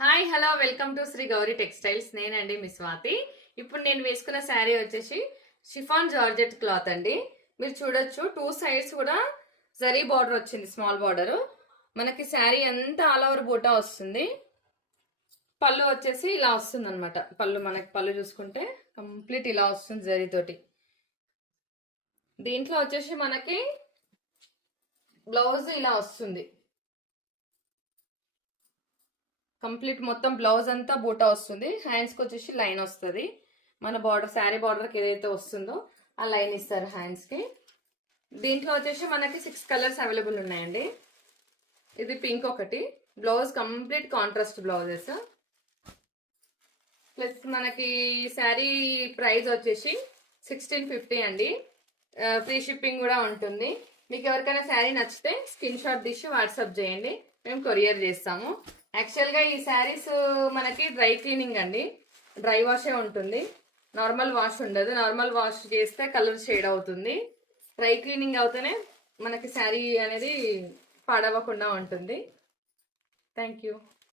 Hi hello welcome to Shri Gauri textiles. నేనండి మీ స్వాతి. ఇప్పుడు నేను వేసుకున్న శారీ వచ్చేసి షిఫాన్ జార్జెట్ క్లాత్ అండి. మీరు చూడొచ్చు, టూ సైడ్స్ కూడా జరీ బార్డర్ వచ్చింది, స్మాల్ బార్డర్. మనకి శారీ అంతా ఆల్ ఓవర్ బూటా వస్తుంది. పళ్ళు వచ్చేసి ఇలా వస్తుంది అనమాట. మనకి పళ్ళు చూసుకుంటే కంప్లీట్ ఇలా వస్తుంది జరీతోటి. దీంట్లో వచ్చేసి మనకి బ్లౌజ్ ఇలా వస్తుంది. కంప్లీట్ మొత్తం బ్లౌజ్ అంతా బూటా వస్తుంది. హ్యాండ్స్కి వచ్చేసి లైన్ వస్తుంది. మన బార్డర్, శారీ బార్డర్కి ఏదైతే వస్తుందో ఆ లైన్ ఇస్తారు హ్యాండ్స్కి. దీంట్లో వచ్చేసి మనకి 6 కలర్స్ అవైలబుల్ ఉన్నాయండి. ఇది పింక్ ఒకటి. Blouse complete contrast blouses. Plus మనకి శారీ ప్రైస్ వచ్చేసి 1650 అండి. ఫ్రీ షిప్పింగ్ కూడా ఉంటుంది. మీకు ఎవరికైనా శారీ నచ్చితే స్క్రీన్ షాట్ తీసి వాట్సాప్ చేయండి, మేము కొరియర్ చేస్తాము. యాక్చువల్గా ఈ శారీస్ మనకి డ్రై క్లీనింగ్ అండి, డ్రై వాషే ఉంటుంది, నార్మల్ వాష్ ఉండదు. నార్మల్ వాష్ చేస్తే కలర్ షేడ్ అవుతుంది. డ్రై క్లీనింగ్ అవుతేనే మనకి శారీ అనేది పాడవకుండా ఉంటుంది. Thank you.